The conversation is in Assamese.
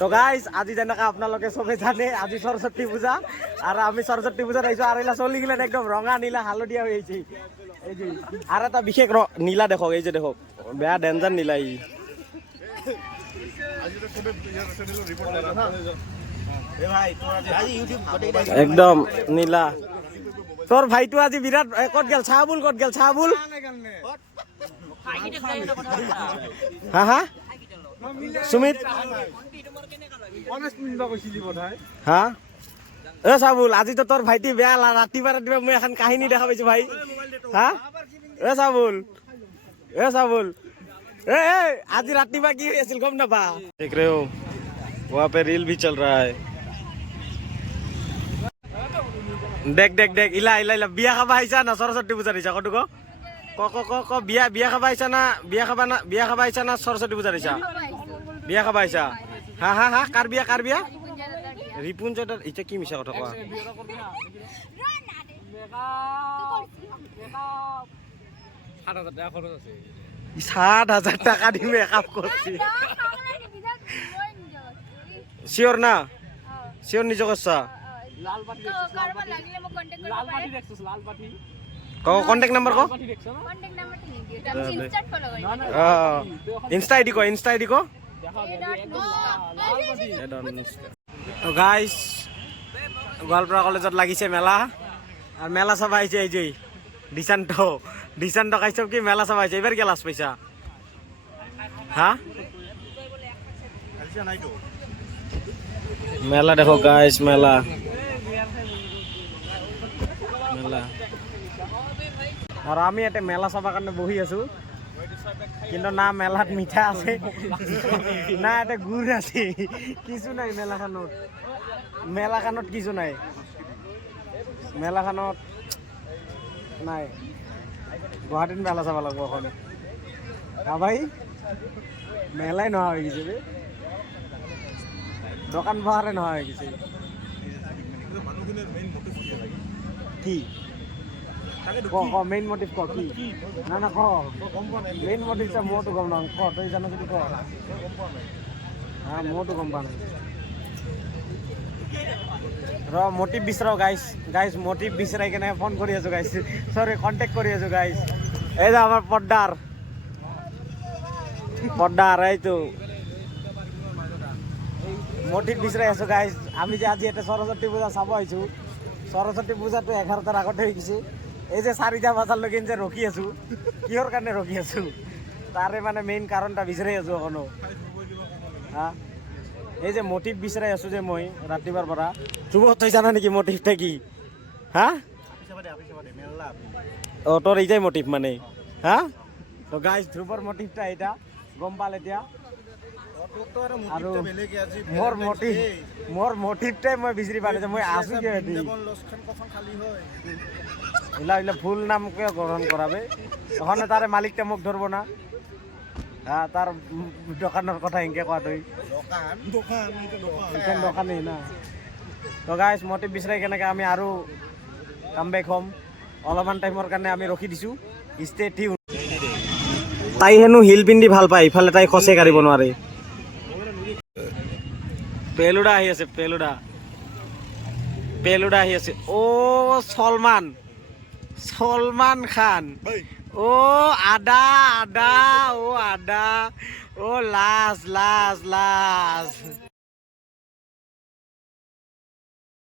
তো গাইজ আজি যেনেকা আপোনালোকে চবে জানে আজি সরস্বতী পূজা আর আমি সরস্বতী পূজা আইছো আর এলা চলি গেলেন একদম রঙা নীলা হালদিয়া হয়েছে এই যে আর একটা বিশেষ নীলা দেখো এই যে দেখো বেয়া ডেঞ্জার নীলা ই একদম নীলা তোর ভাইটো আজি বিরাট কত গেল চাহাবুল কত গেল চাহাবুল হ্যাঁ হ্যাঁ সুমিত হ্যাঁ এ চাবুল আজি তো তোর ভাইটি বেয়া ৰাতিপুৱা মই এখন কাহিনী দেখা পাইছো ভাই হ্যাঁ এ চাবুল ए आज रातिपुৱা কি হৈছিল গম নাপা देख रहे हो वहां पे रील भी चल रहा है देख देख देख इला इला इला बिया খাবা আইছা না সরস্বতী পূজা দিছা কত ক ক বিয়া খাবা আইছা না বিয়া খাবা আইছা না সরস্বতী পূজা দিছা বিয়া খাবা আইছা হ্যাঁ হ্যাঁ হ্যাঁ কার বিয়া রিপুঞ্জদার এটা কি মিছা কথা কোৱা 60,000 টাকা দি মেকআপ করছি শিওর না শিওর নিজ করছা কন্টাক্ট নাম্বার কো ইনস্টা আইডি কো তো গাইস গোৱালপাৰা কলেজত লাগিছে মেলা আর মেলা চাব আহিছে এই যে দিশান্ত কাইছব কি মেলা চাব আহিছে এবার কে লাজ পাইছা হ্যাঁ মেলা দেখো গাইস মেলা আর আমি এটা মেলা চাবার কারণে বহি আছো কিন্তু না মেলাত মিঠা আছে না এটা গুড় আছে কিছু নাই মেলাখানত কিছু নাই মেলাখানত নাই গুৱাহাটীত মেলা চাব লাগব এখন হ্যাঁ ভাই মেলাই নহা হয়ে গেছে দোকান বহারে নহা হয়ে গেছে কি মেইন মোটিভ ক কি না ক মেইন মোটিভটা মোটো গম না ক তুই জানো যদি ক হ্যাঁ মোটো গম পা নাই র মোটিভ বিচারাও গাইস মোটিভ বিচারাই কেনে ফোন কৰি আছো গাইস সৰি কন্টাক্ট কৰি আছো গাইস এই যে আমার পর্দার এই তো মোটিভ বিচারাই আছো গাইস আমি যে আজি এটা সরস্বতী পূজা চাব আইছো সরস্বতী পূজাটো 11টার আগতে হয়ে গেছে এই যে 4টা বাজার লগে যে রকি আছো কিহর কারণে রকি আছো তারে মানে মেইন কারণটা বিচারাই আছো এখনো হ্যাঁ এই যে মোটিভ বিচারাই আছো যে মই ৰাতিপুৱাৰ পৰা তুমি তুই জানা নাকি মোটিভটা কি হ্যাঁ ও তোর এইটাই মোটিভ মানে হ্যাঁ তো গাইস ধ্রুবর মোটিভটা এটা গম পাল এতিয়া আৰু মোৰ মোটিভটাই মই বিচাৰি পালে যে মই আছো কি ইলা ফুল নাম কিয় গ্রহণ করাবে ওখানে তারে মালিকটা মুখ ধরবো না হ্যাঁ তার দোকানের কথা এনকে কোৱা তুই দোকানেই না তো গাইস মোটিভ বিচাৰাই কেনেকৈ আমি আৰু কাম বেক হ'ম অলপমান টাইমৰ কাৰণে আমি ৰখি দিছোঁ ষ্টে টিউন তাই হেনো হিল পিন্ধি ভাল পায় ইফালে তাই খচে কাঢ়িব নোৱাৰে পেলুডা আহি আছে পেলুডা আহি আছে ও সলমান খান ও আদা ও লাজ